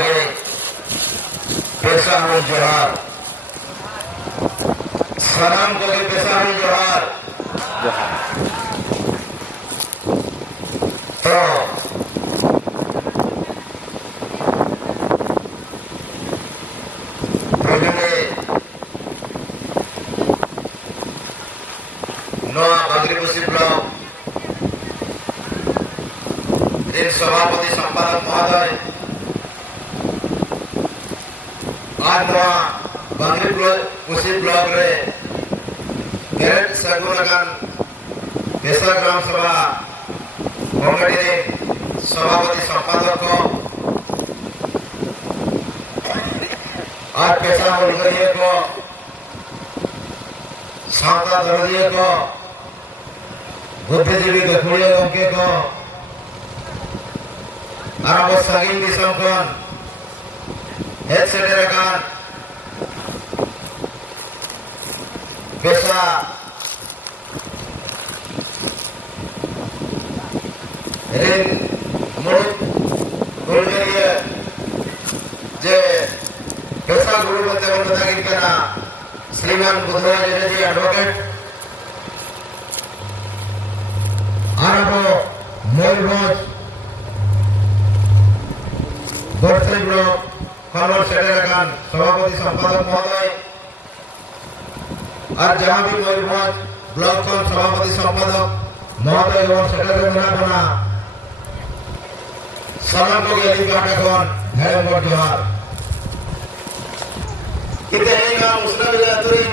के पेशा हो जोहार सलाम को के पेशा हो जोहार तो नवा बागरीपुसी ब्लॉक सभापति संपादक महोदय आज नवा बागरीपुसी ब्लॉक रे गेट सगुनगान पेशा ग्राम सभा कमिटी सभापति संपादक आज पेशा उलगरिया को सावता दरदिया को बुद्धिजीवी गखुड़िया गमके को आरब सागिन दिसम खन हेड सेटेरकान पेशा रेन मुरुक उलगरिया जे पेशा गुरु बनते बनता किनकना श्रीमान बुधराज जी एडवोकेट आरब मयूरभंज गोरसे ब्लॉक खनवर सेटेरकान सभापति संपादक महोदय और जहां भी मयूरभंज ब्लॉक का सभापति संपादक महोदय और सेटेरकान बना सलाम को गेली काटकन हेम जोहार किते हेगा मुस्लिम जातुरिन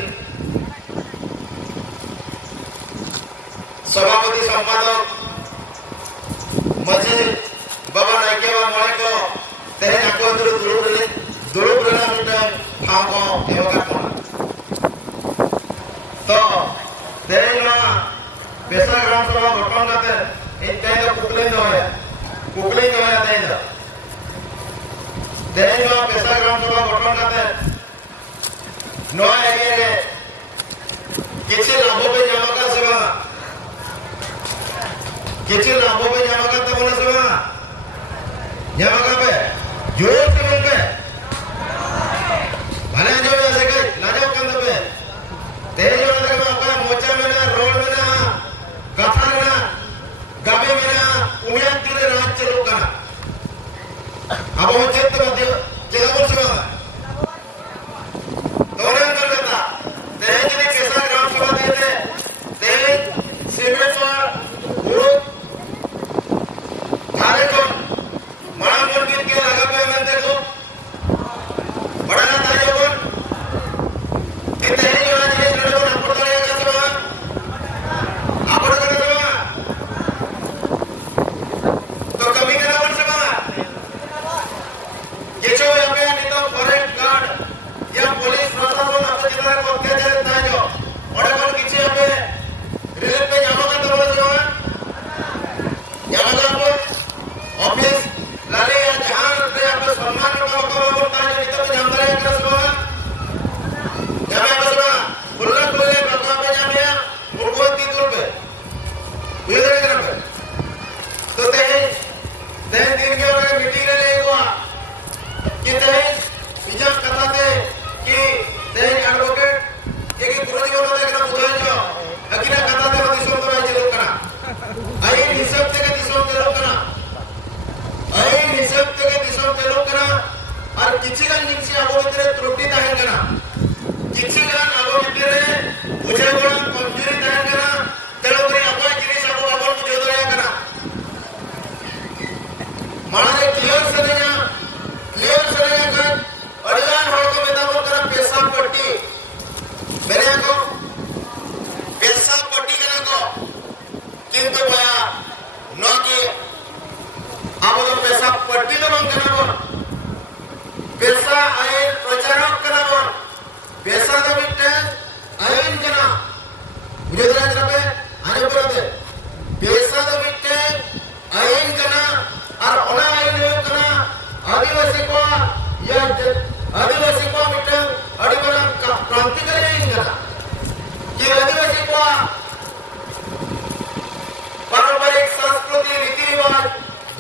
सभापति संपादक मजे बाबा नायकेवा मळे को तेरे आको दुरुब रेना मिटा ठाव को एवका कोना तो तेरे ना पेशा ग्राम सभा गठन करते इन टाइम कुकलिंग होया तेरे ना पेशा ग्राम सभा गठन करते नया एरिया रे किछि लाभ पे जामका सेवा किछि लाभ पे जामका त बोले सेवा जामका पे जोर से बोल के भले जो ऐसे के लाजो कंद पे तेरे जो लगे आपका मोचा में ना रोड में ना कथा ना गाबे में ना उमिया तीरे राज चलो कना अब वो चित्त मध्य जेदा बोल सेवा दोनों अंतर्गत तेज ने पेशा ग्राम सभा देते तेज सीमेंट और गुरु थारे को बड़ा मुर्गिन के लगा पे मैं देखो बड़ा ना ताजो कौन कितने ही जो आज ये लड़कों ने आपको तो लेकर सेवा आपको तो सेवा तो कभी क्या बोल सेवा ये जो यहाँ पे नहीं तो फॉरेस्ट गार्ड या पुलिस प्रशासन आपके जिला को अत्याचार नहीं जो और कौन किसी आपके रिलीफ पे जामा का तो बोला जो है जामा का आपको ऑफिस लाले या जहां से आपको सम्मान का मौका बोलता है नहीं तो जानता है क्या सब है जामा का सब खुला खुले मौका पे जामे उनको तीतुल पे इधर इधर पे तो ते दिन के वाले मीटिंग ले लेगा कि ते बिजन कथा दे कि तेज एडवोकेट एक गुरु जी बोलते हैं कि बुझाई जो अकिना कथा दे दिसो तो आई चलो कना आई हिसाब से के दिसो चलो कना आई हिसाब से के दिसो चलो कना और किछि गान जिनसी आगो भितरे त्रुटि ताहेन कना किछि गान आगो भितरे बुझे बोला कमजोरी ताहेन कना तेलो करी अपाय जिनिस आगो आगो को जोदरिया कना माने क्लियर से नहीं कर अड़गान होड़ को मेदामो करा पेशा पट्टी मेरे को पेशा पट्टी कना को किंतु बया न कि अब तो पेशा पट्टी तो बंद करना बोल पेशा आयन प्रचारक करना बोल पेशा तो बिट्टे आयन करना मुझे तो राज रहे आने बोलते पेशा तो बिट्टे आयन करना और ओना आयन करना आदिवासी को या आदिवासी को मिट्टे अड़िबना क्रांतिकारी आयन करना कि आदिवासी को पारंपरिक संस्कृति रीति रिवाज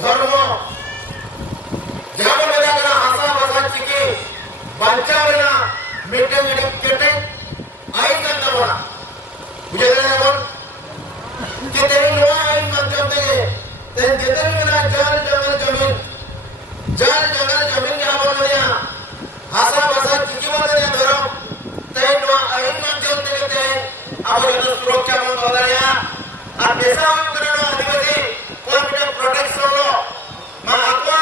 धर्म जहाँ पर मेरा करना बांचावरना मीटिंग केटे आइन करता बना मुझे कहना बोल कि तेरे लोग आइन माध्यम से तेरे जितने भी ना जाल जंगल जमीन के आवाज़ दिया हासा बसा चिकी वाले ने धरो तेरे लोग आइन माध्यम से कहते हैं अब ये तो सुरक्षा मंत्र होता है आप पैसा हम करना आदिवासी कोई भी प्रोटेक्शन लो महात्मा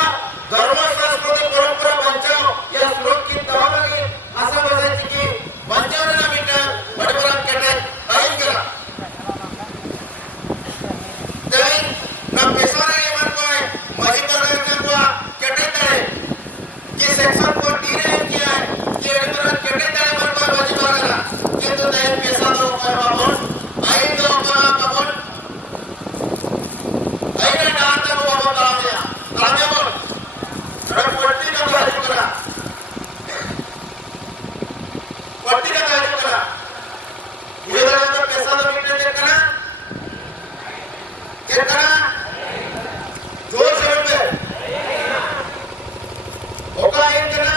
धर्म संस्कृति परंपरा बचाओ या सुरक्षित दवालगी आशा बसायची की बचावला मीटर बडबडा केटे आइन करा तेन ना पेशोरे ये मानतो है माझी पगार करवा केटे तळे की सेक्शन 14 रे किया है की बडबडा केटे तळे मानतो माझी पगार किंतु तेन पैसा दो पर बाबन आइन दो पर बाबन आइन डाटा बाबन तामिया बोल पट्टी का तारीफ करा ये तो पैसा तो मीटर चेक करा जोर से बोल बे होगा इन करा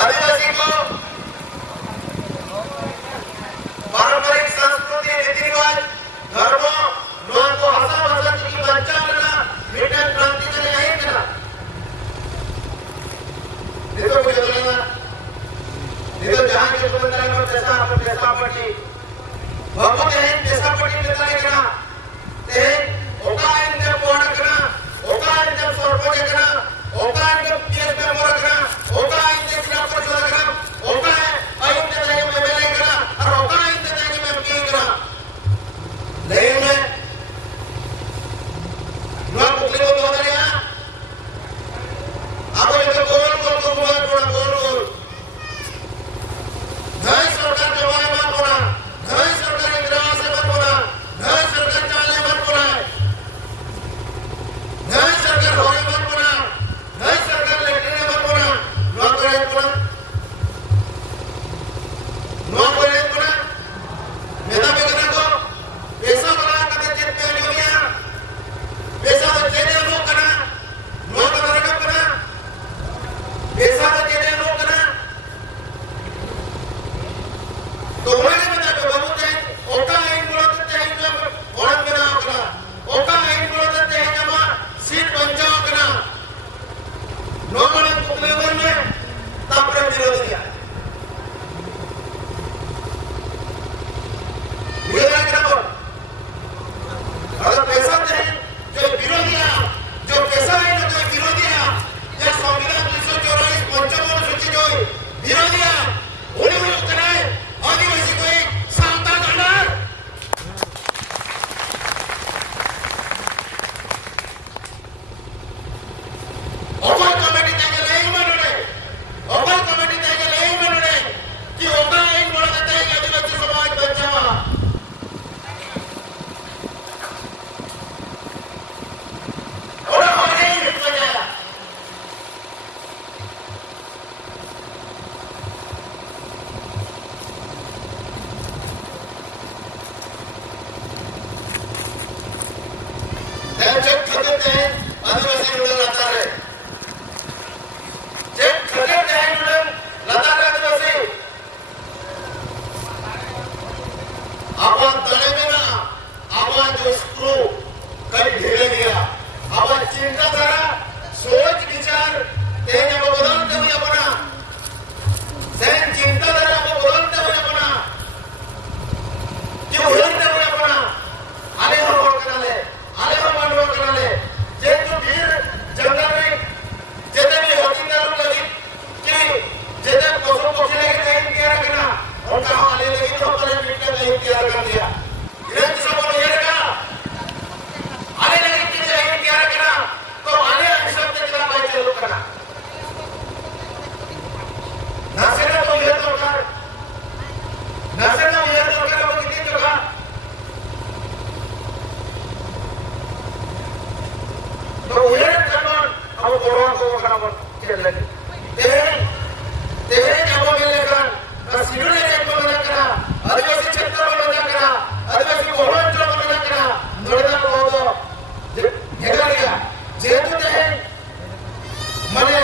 आदिवासी को पारंपरिक संस्कृति रीति रिवाज धर्म लोगों को हंसा हंसा की बच्चा बना मीटर क्रांति के लिए आइन करा देखो मुझे बोलना ये तो जहां के सुंदर है पैसा पट्टी बहुत है पैसा पट्टी मिलता है क्या ते ओका इनके पोड़ करना ओका इनके सरपंच करना ओका इनके पीएस पे मोर करना ओका इनके खिलाफ पर चला करना ओका इनके जाके में मेले करना और ओका इनके जाके में की करना नहीं में लोग मुखली को बोल रहे हैं आप ये तो गोल नई सरकार जवाए मत बोला नई सरकार इंदिरा से मत बोला नई सरकार चाले मत बोला नई सरकार होए मत बोला नई सरकार लेटने मत बोला लोग करे बोला मेरा बेगना को पैसा बोला कदे जेब पे नहीं गया पैसा तो चेने लोग करना लोग करना पैसा तो चेने लोग करना तो उन्होंने बता के बाबू थे ओका आइन बोलते हैं जब औरत में ना होगा ओका आइन बोलते हैं जब सीट पंचा होगा लोगों ने कुकलेवर में तापरे विरोध किया ये ना करो अगर पैसा दे जो विरोधिया जो पैसा है ना कोई विरोधिया ये संविधान 244 पंचावन सूची जो विरोधिया उन्हें वो कराए आदिवासी कोई सांता करणार ओका कमेटी त्यागे नहीं बनवणे ओका कमेटी त्यागे नहीं बनवणे की ओका आइन बोलत आहे की आदिवासी समाज बचावा और आगे निकल जाए जब खतरते हैं आदिवासी लोग लाता है जब खतरते हैं लोग लाता है आदिवासी आवाज तले में ना आवाज जो स्क्रू कई ढीले गया आवाज चिंता करा सोच विचार तेने वो बदलते हुए अपना सैन चिंता करा वो बदलते हुए अपना क्यों बदलते हुए अपना आले हो करले आले हो मानव करले जे तो वीर जंगल में जेते भी होतिंदार लगी कि जेते पशु पक्षी लगे नहीं किया रखना और कहां आले लगी तो पहले मिटने नहीं किया कर दिया ये सब बोल ये का आले लगी कि नहीं किया रखना तो आले सब के खिलाफ भाई चालू करना नसेना तो ये तो कर नसेना ये तो कर वो कितनी जगह तो ये जवान अब गोरवा को खाना बोल के लगे तेरे जब मिले कर ना सिरुले के बोल करा आदिवासी क्षेत्र बोल करा आदिवासी कोहन जो बोल करा नोड़ा को हेगा गया जेतु ते मने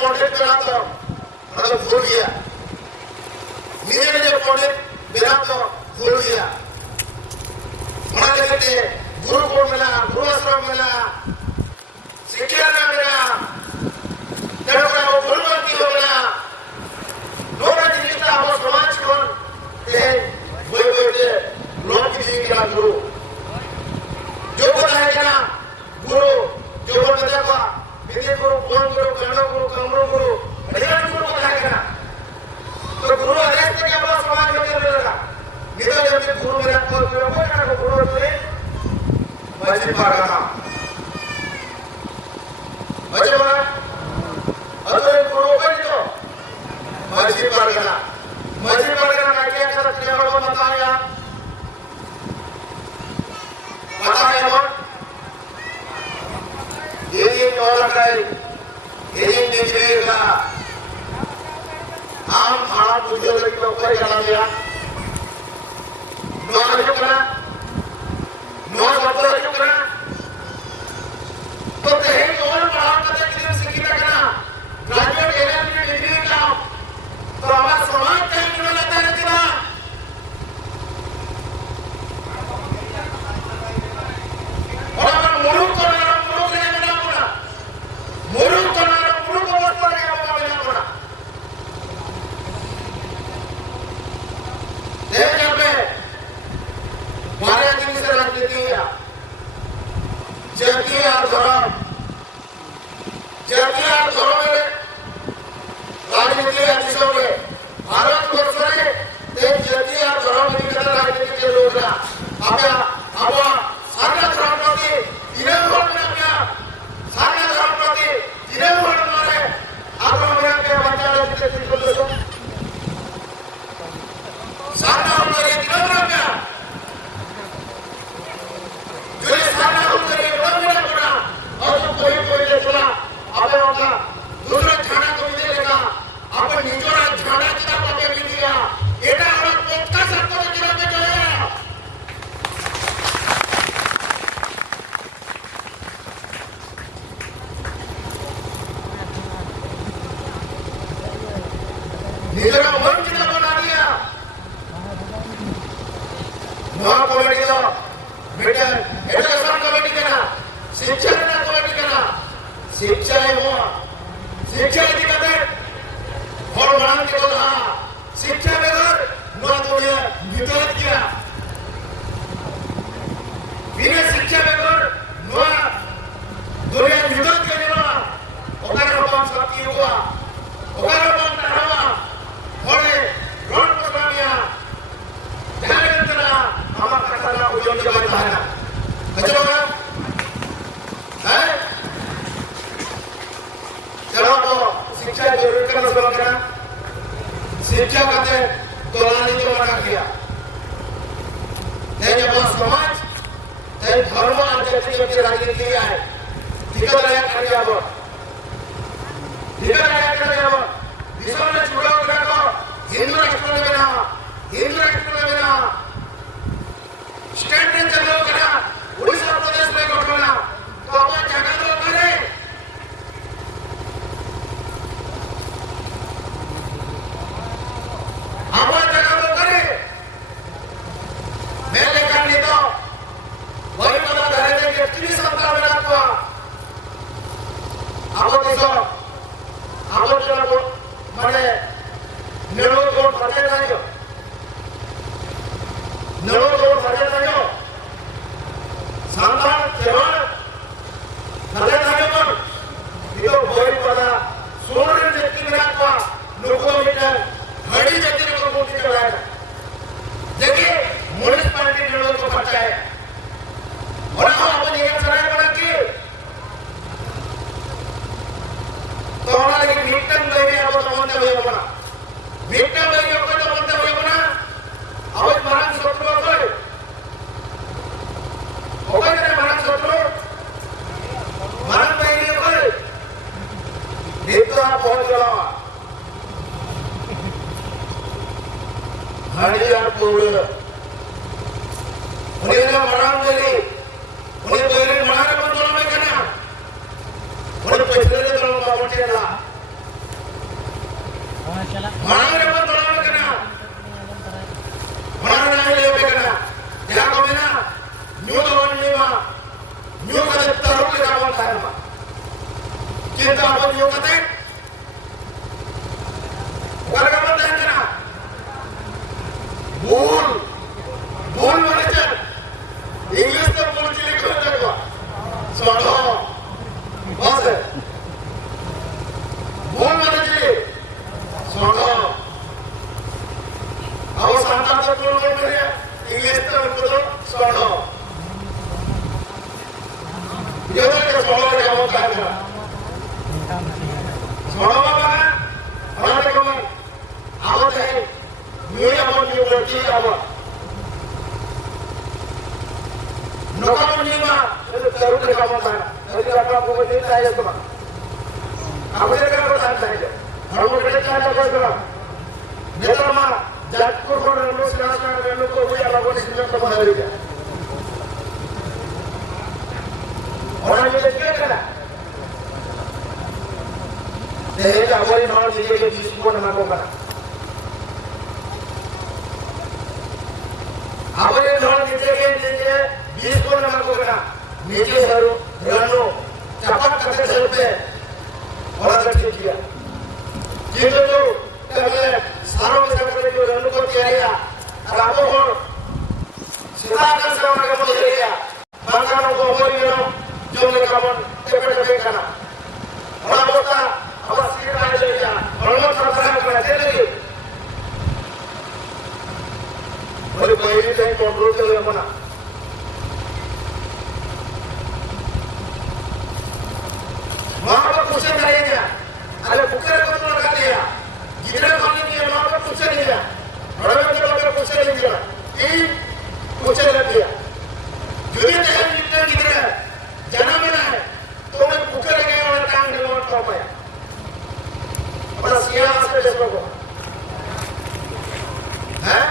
पंडित बना तो मतलब भूल गया निजे निजे पंडित बना तो भूल गया मना लेते गुरु को मिला गुरु आश्रम मिला शिक्षा ना मिला तेरे को भूलवान की हो मिला लोग जिंदगी का वो समाज कौन ये वही वही लोग की जिंदगी का गुरु जो बताएगा ना गुरु जो बताएगा विधि गुरु कौन गुरु कर्ण गुरु कमरो गुरु अधिकार गुरु बताएगा ना तो गुरु आदेश से क्या बोला समाज में मिलेगा निधो जब गुरु मेरा कोई क्या गुरु तुझे मस्जिद पागल मस्जिद बोला अरे गुरु बन जाओ मस्जिद पागल ना क्या कर क्या बोलो बताया ये चौराहा ये डिग्री का आम भाड़ा बुझे लगी तो कोई करा दिया नो आजू करा नो बच्चों आजू करा तो कहीं और पढ़ा करते किसी सीखी तक ना ग्रेजुएट एरिया में डिग्री का तो हमारा समाज कहीं क्यों लगता है कि ना और अगर मुरुक को ना मुरुक नहीं मिला पूरा मुरुक को ना मुरुक को बस पर क्या होगा मिला पूरा देख जब में 12 दिन से राजनीति है जातीय और धर्म में राजनीति है देशों में भारत वर्ष में देश जातीय और धर्म में राजनीति के लोग हैं अब सारा धर्म प्रति इन्हें वोट में क्या सारा धर्म प्रति इन्हें वोट मारे आप लोग मेरा क्या बच्चा लोग जितने चीज़ बोलते हो सारा हम लोग ये दिनों में क्या जो ये सारा हम लोग ये लोग मेरा बोला और तो कोई ले चला आप लोगों का दूसरा छाना तो मिले लेगा आप निचोड़ा छाना कितना पापे मिल गया ये ना हमारा पोटका सबको तो कितना पे जो है निजरा मन कितना बना दिया वहाँ कमेटी दो बेटा एजुकेशन कमेटी करना शिक्षा कमेटी करना शिक्षा है वो शिक्षा यदि करते और मान के बोला शिक्षा बगैर नौ दुनिया विकल्प किया बिना शिक्षा बगैर नौ दुनिया विकल्प के लिए ओकर काम शक्ति हुआ ओकर काम करवा होले रोड पर गया ध्यान देना हमारा कथना उज्जवल के बारे में अच्छा होगा है चलो तो शिक्षा जरूर करना शुरू करना शिक्षा करते तो लाने के मना किया नहीं जब समाज नहीं धर्म आज जैसे राजनीति है ठीक है क्या बोल ठीक है क्या बोल विश्व में जुड़ा हुआ को हिंदू राष्ट्र में बिना स्टेट में चलो करा उड़ीसा प्रदेश में घटना तो अब जगह तो करे अब जगह तो करे मेरे करने तो वही पता करे थे कि कितनी संख्या में आपको अब देखो अब चलो माने नेड़ो को फटे नहीं हो संतान केवल फटे नहीं हो इतो कोई पता सोने व्यक्ति में आपका लोगों में घड़ी व्यक्ति को मुक्ति कराया देखिए म्युनिसिपैलिटी नेड़ो को फटा है और अपन ये चलाए बना कि तो हमारे मीटिंग देने अब संबंध हुए बना मीटिंग देने अब संबंध हुए बना अब महान शत्रु होगा क्या महान शत्रु महान बहनी होगा देवता बहुत जला हरियार पूर्ण उन्हें ना महान बहनी उन्हें बहनी महान बंधुओं में करना उन्हें पिछले दिनों में बाबू चला मांग रे बन तोड़ा करना मांग ना ले करना क्या कभी ना न्यू तो नहीं मां न्यू का तरुण का काम था ना चिंता अपन न्यू करते वर्ग में था ना भूल वाले चल इंग्लिश तो बोल चिली कर देगा स्वागत बस भूल वाले चिली स्वागत अब सांता तो बोल रहे इंग्लिश तो उनको तो स्वागत ये तो क्या स्वागत है काम होता है स्वागत बाबा हमारे को आवत है न्यू अमाउंट न्यू लड़की आवत नौकरी नहीं माँ तो तरुण का काम होता है अभी आप लोगों को नहीं चाहिए तो आप मुझे क्या बताना चाहिए हम लोग क्या चाहिए कोई तो नेता माँ जाटपुर को लोग सियासत में लोग को कोई अलग नहीं सिस्टम तो बना दिया और ये देखिए क्या तेरे हमारी नॉन लीजिए के बीच को ना को करा हमारे नॉन लीजिए बीस को नमक को करा नीचे सरू रनो चपाट करते सर पे और अगर ठीक किया जिनको जो कभी सारों में सकते जो रनो को तैयारी है रातों को सितार से वाला का मुझे लिया बांगालों को ऊपर ही रहो जो ने कामन टेपे करना और होता अब सीट आए ले गया और लोग सरकार करना चाहिए और पहली टाइम कंट्रोल के लिए मना वहां पर कुछ नहीं गया अरे बुकरे को तो लगा दिया जितने खाने दिए वहां पर कुछ नहीं गया बड़े बड़े लोग कुछ नहीं गया तीन कुछ लग गया जुड़ी देखा जितने कितने जन्म में है तो मैं बुकरे के और काम डिलीवर कर पाया अपना सियासत से देखो हैं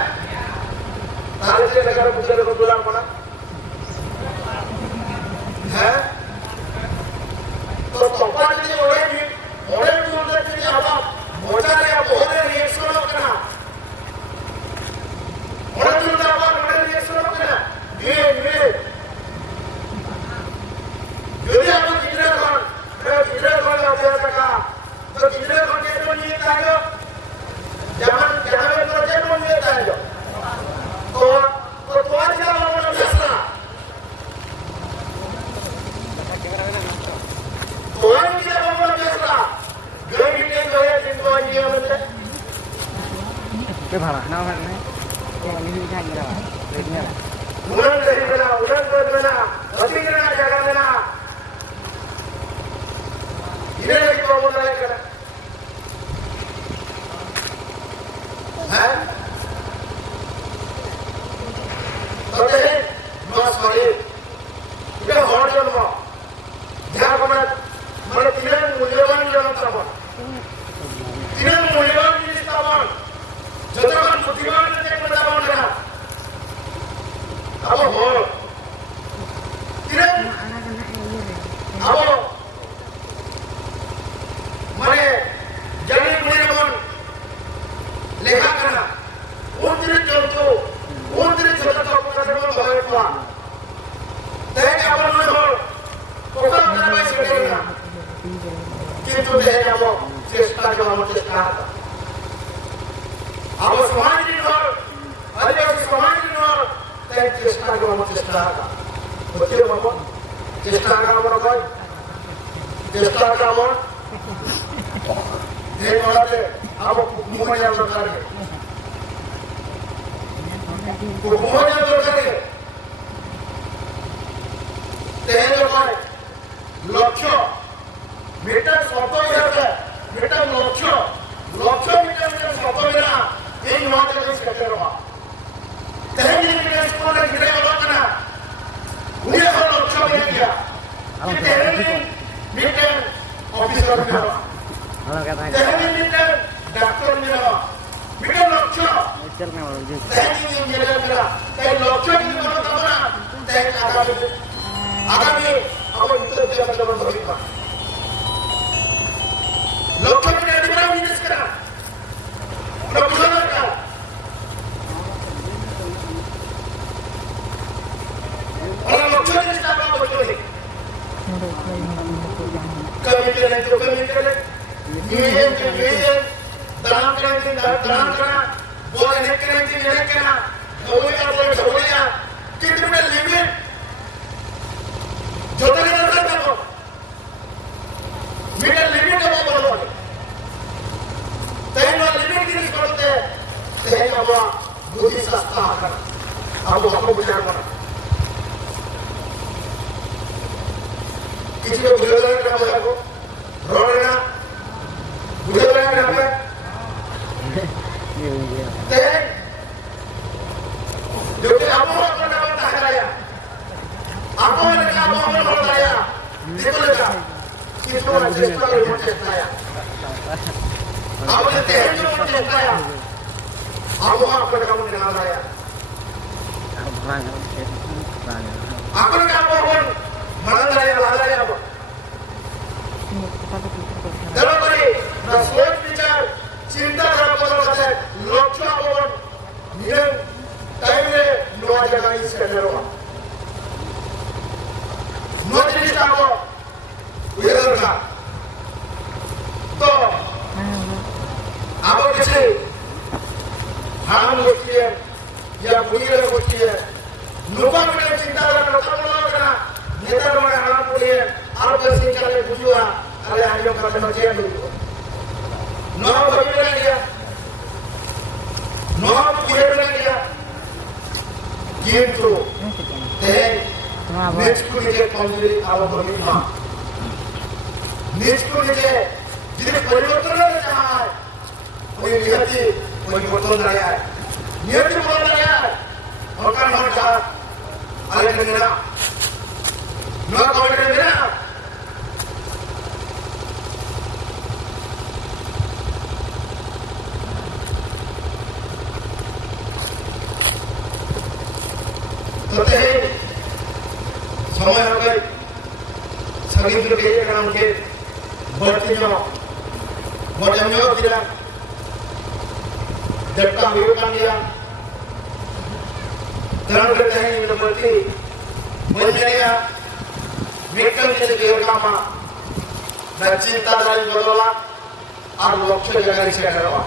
तारे से लगा बुकरे को बुला पड़ा है तो तोपाल जी ओरे भी उनसे कि अब मोटा रे बहुत रिएक्शन करना ओरे भी उनसे अब रिएक्शन करना ये यदि आप गिरे कौन अभ्यास का तो गिरे कौन के तो नहीं चाहिए जहां तो जे कौन नहीं चाहिए तो आज का हमारा फैसला orang tidak mau biasa, gaya kita gaya tinggal aja macam. Kepala, nama mana? Yang ini kan kita, rednya lah. Ulang dari mana, hati mana, jaga mana. Ini lagi bawa mana kan? Hah? Tapi, mas Farid, kita hormat semua. Jangan mana. mana tidak mulyawan jalan taman, tidak mulyawan jenis taman, jadikan budiman yang taman dah, apa hal, tidak, apa, mana jadi mulyawan, lekha kerana, untuk contoh apa kerana bahagia tua, tapi apa mulyawan, bukan kerana sebenarnya. কিন্তু দেখে যাব চেষ্টা করার চেষ্টা আবার সমাজ নির্ভর আরে সমাজ নির্ভর তাই চেষ্টা করার চেষ্টা হচ্ছে বাবা চেষ্টা করার হয় চেষ্টা করার এই বলাতে আবার মুখে আমরা করে মুখে দরকারে তেল হয় লক্ষ্য মিটার শত যাবে মিটার লক্ষ মিটার শত না এই নটা সেটা রবা তেহেনি মিটার স্কুলে ঘিরে গেল না উনি এখন লক্ষ হয়ে গিয়া তেহেনি মিটার অফিসার মিটার তেহেনি মিটার ডাক্তার মিটার মিটার লক্ষ তেহেনি ইঞ্জিনিয়ার মিটার তাই লক্ষ কিন্তু না তাই আগামী আমার ইচ্ছা দিয়ে আমরা ধরি না লক্ষ্য করে এদিকে বিজনেস করা Division, dalam kerana, boleh nak kena, boleh, kita punya limit, jodoh kita tak tahu, kita limit apa boleh, tapi kalau limit kita seperti, saya apa, budi sasta kan, aku bicara mana, किसी को बुझे लगे क्या बोला को रोना बुझे लगे क्या पे देख जो कि आपको अपना नाम ताकराया आपको ने क्या आपको अपना बताया देखो लगा किसको चेष्टा कर मत चेष्टाया आपने तेज जो मत चेष्टाया आपको अपना काम ने नाम लाया आपने क्या आपको mana apa? Terus na soal bicara cinta dalam kata lokyo apa? Yang time le dua jaga ini sekarang. Dua jenis apa? Udah kan? To apa kecil? Ham buktinya, ya punya buktinya. Lupa punya cinta dalam kata नेता लोग हाथ पुड़े और कैसे चले बुझुआ अरे हम लोग करते हैं जेल में नौ बजे लग गया नौ बजे लग गया किंतु ते नेक्स्ट को निजे काउंसिल आलो बनी मां नेक्स्ट को निजे जितने परिवर्तन ले रहा है कोई नियति परिवर्तन रहा है नियति बोल रहा है और का नोट का अरे मेरा No कमेंट मेरा तो है समय हो गए सभी लोग ये काम के बढ़ती जो बढ़ने हो दिला जब का व्यू कर लिया तरंग करते हैं ये बढ़ती बढ़ जाएगा विक्रम जैसे बेरकामा न चिंता dari बदला और लक्ष्य जगह से करवा